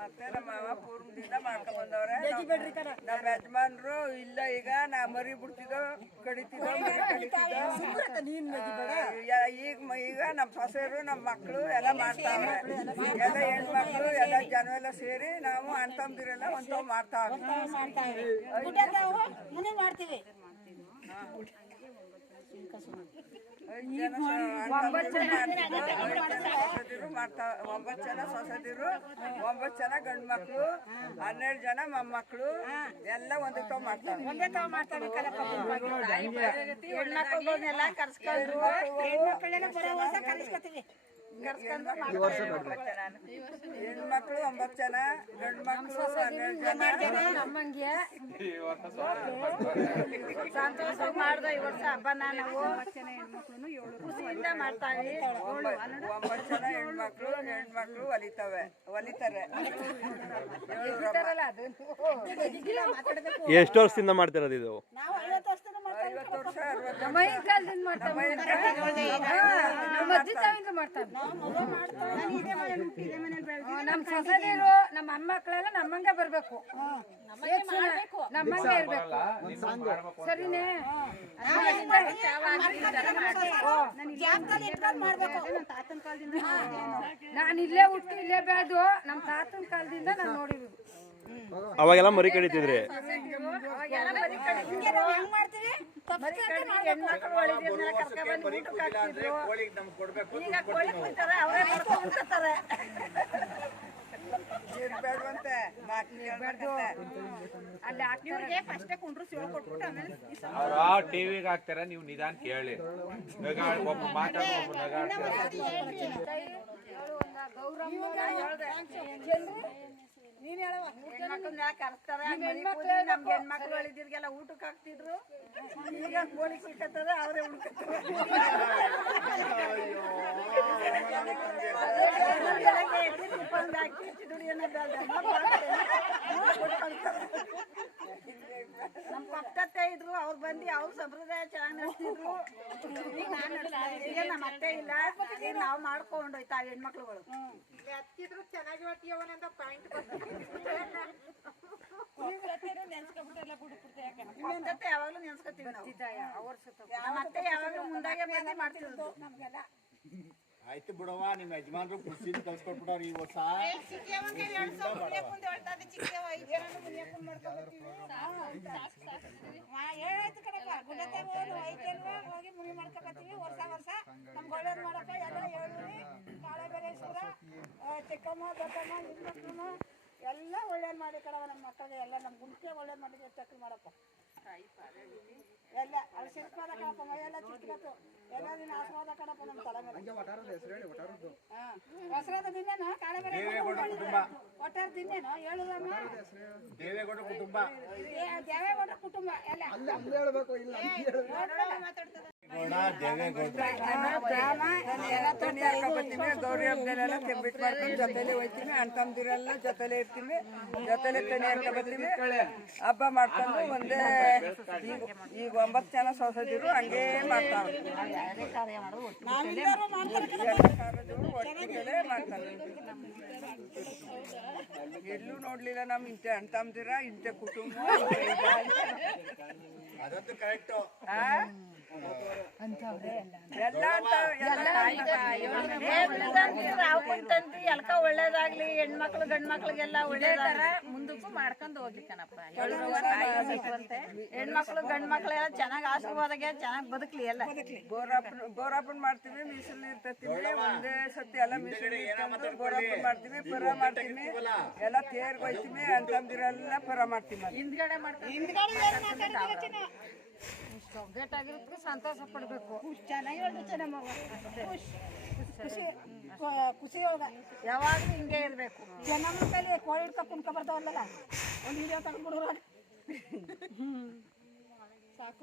ಮತ್ತೆ ನಮ್ಮ ಮಾವ ಪೂರ್ವದಿಂದ ಮಾಡ್ಕೊಂಡ್ ಬಂದವ್ರೆ. ನಮ್ಮ ಯಜಮಾನ್ರು ಇಲ್ಲ, ಈಗ ನಾ ಮರಿ ಬಿಡ್ತಿದ್ದೋ ಕಡಿತಿದ್ದೋ ಈಗ ನಮ್ಮ ಸೊಸೆಯರು ನಮ್ಮ ಮಕ್ಕಳು ಎಲ್ಲ ಮಾಡ್ತಾವ್ರೆ. ಎಲ್ಲ ಹೆಣ್ಮಕ್ಳು ಎಲ್ಲ ಜನ ಎಲ್ಲ ಸೇರಿ ನಾವು ಅಣ್ತಂದಿರೆಲ್ಲ ಒಂಥವ್ ಮಾಡ್ತಾವ್ರೆ. ಮಾಡ್ತೀವಿ 9 ಜನ ಸೊಸೆದಿರು, 9 ಜನ ಗಂಡು ಮಕ್ಳು, 12 ಜನ ಮೊಮ್ಮಕ್ಳು ಎಲ್ಲ ಒಂದೇ ತಾವ್ ಮಾಡ್ತಾರೆ. ಹೆಣ್ಮಕ್ಳನ್ನೆಲ್ಲ ಕರ್ಸ್ಕೊಂಡು ಹೆಣ್ಮಕ್ಳೆಲ್ಲ ಬರೋ ವರ್ಷ ಕರ್ಸ್ಕೊತೀವಿ. ಹೆಣ್ಮಕ್ಳು 9 ಜನ, ಗಂಡು ಮಕ್ಳು 12 ಜನ. ನಮ್ಮಂಗೆ ಸಂತೋಷ ಮಾಡ್ದ ಈ ವರ್ಷ ಹಬ್ಬನ ನಾವು ಖುಷಿಯಿಂದ ಮಾಡ್ತಾವಿ. 9 ಜನ ಹೆಣ್ಮಕ್ಳು ಹೊಲಿತಾರೆ. ಎಷ್ಟು ವರ್ಷದಿಂದ ಮಾಡ್ತಿರೋದು ಇದು? ನಾವು 50 ವರ್ಷದಿಂದ 50 ವರ್ಷ 60 ನಮ್ಮ ಸೊಸೆದಿರು ನಮ್ಮ ಮೊಮ್ಮಕ್ಕಳೆಲ್ಲ ನಮ್ಮಂಗೆ ಬರ್ಬೇಕು, ನಮ್ಮಂಗೆ ಇರ್ಬೇಕು. ಸರಿನೇ? ನಾನು ಇಲ್ಲೇ ಹುಟ್ಟು ಇಲ್ಲೇ ಬೆಳೆದು ನಮ್ಮ ತಾತನ ಕಾಲದಿಂದ ನಾನು ನೋಡಿದ್ವಿ. ಅವಾಗೆಲ್ಲ ಮರಿ ಕಡಿತಿದ್ರಿ? ಟಿವಿಗೆ ಹಾಕ್ತಾರ, ನೀವು ನಿಧಾನ ಕೇಳಿ. ಹೆಣ್ಮಕ್ಳು ಅಳಿದಿರ್ಗೆಲ್ಲ ಊಟಕ್ಕೆ ಹಾಕ್ತಿದ್ರು. ಈಗ ಕೋಳಿ ಸಿಕ್ಕತ್ತದ ಅವರೇ ಉಳ್ಕತ್ತಾರೆ. ನಮ್ ಪಕ್ಕತ್ತೆ ಇದ್ರು, ಅವ್ರು ಬಂದು ಅವ್ರ ಸಂಪ್ರದಾಯ ಚೆನ್ನಾಗಿ ನಡೆಸ್ತಿದ್ರು. ಈಗ ನಮ್ಮ ಅತ್ತೆ ಇಲ್ಲ, ನಾವು ಮಾಡ್ಕೊಂಡು ಹೋಯ್ತಾ ಹೆಣ್ಮಕ್ಳುಗಳು ಹತ್ತಿದ್ರು ಚೆನ್ನಾಗಿ ಹೊಟ್ಟಿಯವನಂತ ಪಾಯಿಂಟ್ ಯಾವಾಗ್ಲೂ ನೆನ್ಸ್ಕೊತೀವಿ ನಾವು. ಮತ್ತೆ ಯಾವಾಗ್ಲೂ ಮುಂದಾಗೆ ಬಂದು ಮಾಡ್ತಿರೋದು ನಮ್ಗೆಲ್ಲ. ಆಯ್ತು ಬಿಡವ, ನಿಮ್ಮ ಯಜಮಾನ್ರು ಖುಷಿ ಕಳ್ಸ್ಕೊಟ್ಬಿಟ್ಟಾರ ಈ ವರ್ಷ. ಹೋಗಿ ಮುನಿ ಮಾಡ್ಕೊಬತ್ತೀವಿ ವರ್ಷ ವರ್ಷ. ನಮ್ಗೆ ಒಳ್ಳೇದು ಮಾಡಪ್ಪ ಎಲ್ಲ ಹೇಳಿದ್ವಿ. ಕಾಳೆ ಬೆರೇಶ್ವರ, ಚಿಕ್ಕಮ್ಮ, ದೊಡ್ಡಮ್ಮ, ಹೆಣ್ಮಕ್ಳು ಎಲ್ಲ ಒಳ್ಳೇದು ಮಾಡಿ ಕಡವ. ನಮ್ಮ ಮಕ್ಕಳಿಗೆ ಎಲ್ಲ ನಮ್ಮ ಗುಂಪಿಗೆ ಒಳ್ಳೇದು ಮಾಡಿದ್ವಿ. ಚಕ್ರ ಮಾಡಪ್ಪ ಎಲ್ಲ ಅವ್ರು ಶಿಲ್ಪಾದ ಕಣಪ್ಪ, ಮೈಯೆಲ್ಲ ಚಿಕ್ಕತ್ತು ಎಲ್ಲ ದಿನ ಆಶೀರ್ವಾದ ಕಣಪ್ಪ ನಮ್ಮ ತಲೆ ಮೇಲೆ. ಹೊಸರಾದ ದಿನೇನೋ ಕಾಳೆ ಬೆರೆ ಒಟ್ಟಾರ ದಿನೇನೋ ಹೇಳುದಮ್ಮ. ದೇವೇಗೌಡ ಕುಟುಂಬ ದೇವೇಗೌಡ ಕುಟುಂಬ ಎಲ್ಲ ಗೌರಿ ಹಬ್ಬದಲ್ಲೆಲ್ಲ ಕೆಂಬಿಟ್ಟು ಮಾಡ್ಕೊಂಡು ಜೊತೆಲೆ ಹೋಯ್ತೀವಿ. ಅಣ್ತಂದಿರೆಲ್ಲ ಜೊತೆಲೆ ಇರ್ತೀವಿ, ಜೊತೆಲೆ ತನಿ ಹಾಕೊಂಡ್ಬರ್ತೀವಿ. ಹಬ್ಬ ಮಾಡ್ಕೊಂಡು ಒಂದೇ. ಈಗ 9 ಜನ ಸೊಸೆದಿರು ಹಂಗೇ ಮಾಡ್ತಾವೆ. ಒಟ್ಟಿಗೆ ಮಾಡ್ತಾರೆ. ಎಲ್ಲೂ ನೋಡ್ಲಿಲ್ಲ ನಮ್ಮ ಇಂತೆ ಅಣ್ತಂದಿರ, ಇಂತೆ ಕುಟುಂಬ. ಅದಂತೂ ಕರೆಕ್ಟು. ಎಲ್ಕ ಒಳ್ಳೇದಾಗ್ಲಿ, ಹೆಣ್ಮಕ್ಳು ಗಂಡ್ ಮಕ್ಳಿಗೆಲ್ಲ ಒಳ್ಳೇದಾರ ಮುಂದಕ್ಕೂ ಮಾಡ್ಕೊಂಡು ಹೋಗ್ಲಿ ಕಣಪ್ಪ. ಹೆಣ್ಮಕ್ಳು ಗಂಡ್ ಮಕ್ಳೆಲ್ಲ ಚೆನ್ನಾಗಿ ಆಶೀರ್ವಾದಗೆ ಚೆನ್ನಾಗಿ ಬದುಕ್ಲಿ. ಎಲ್ಲ ಬೋರಾಪನ್ ಮಾಡ್ತೀವಿ, ಮೀಸಲು ಇರ್ತೈತಿ. ಒಂದೇ ಸತಿ ಎಲ್ಲ ಮೀಸಲು ಬೋರಾಪನ್ ಮಾಡ್ತೀವಿ, ಪುರ ಮಾಡ್ತೀವಿ, ಎಲ್ಲ ತೇರ್ಗೆ ಹೋಯ್ತೀವಿ. ಅಣ್ತಂದಿರೆಲ್ಲ ಪುರ ಮಾಡ್ತೀವಿ. ಹಿಂದ್ಗಡೆ ಒಗ್ಗಟ್ಟಾಗಿರೋದಕ್ಕೆ ಸಂತೋಷ ಪಡ್ಬೇಕು. ಚೆನ್ನಾಗಿ ಖುಷಿ ಒಳಗ ಯಾವಾಗ್ಲೂ ಹಿಂಗೆ ಇರ್ಬೇಕು. ಜನ ಕೈಲಿ ಕೋಳಿ ಹಿಡ್ಕೊಂಡು ಕುಣ್ಕೊಬರ್ತಾವಲ್ಲ, ಒಂದು ವಿಡಿಯೋ ತಗೊಂಡ್ಬಿಡೋರು ಸಾಕು.